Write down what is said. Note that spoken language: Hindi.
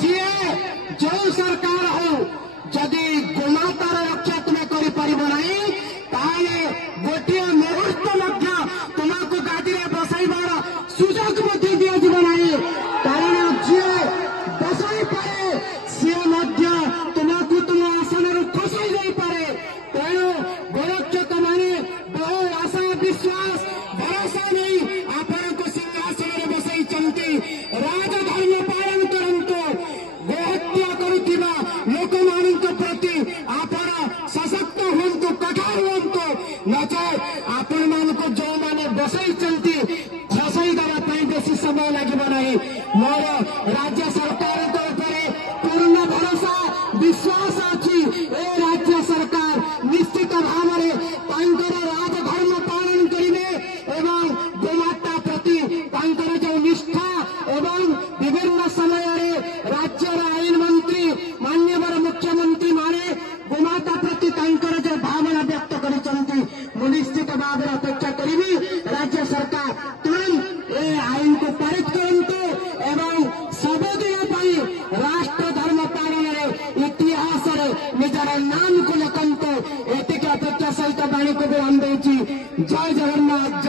जी जो सरकार हो जदि गोमातार रक्षा तुम्हें करना गोटे मुहूर्त तुमको गादी बसाइबार सुजोग दिज्व कारण जी बसाई पाए सी तुमको तुम आसन खसाई दे पारे तेणु गोरक्षक मैंने बहु आशा विश्वास भरोसा नहीं आपण को सिंहासन बसई राजधर्म पालन करंतु गोहत्या करुवा लोक मान प्रति आपण सशक्त हूँ कठोर हूँ नचे आपण मान जो मैंने बसई खसई देवाई बेसी समय लगे मोर राज्य सरकार पूर्ण भरोसा विश्वास अच्छी ए राज्य सरकार निश्चित भाव में राजधर्म पालन करेंगे एवं गोमाता प्रति जो निष्ठा एवं विभिन्न समय राज्य आईन मंत्री मान्यवर मुख्यमंत्री माने गोमाता प्रति जो भावना व्यक्त कर निश्चित भाव में अपेक्षा करी राज्य सरकार तुरंत ए आईन को पारित करंतु एवं सबुदिन राष्ट्र धर्म पालन इतिहास निजर नाम को लिखंतु एतिक अपेक्षा सहित बाणी को विराम देछि। जय जगन्नाथ।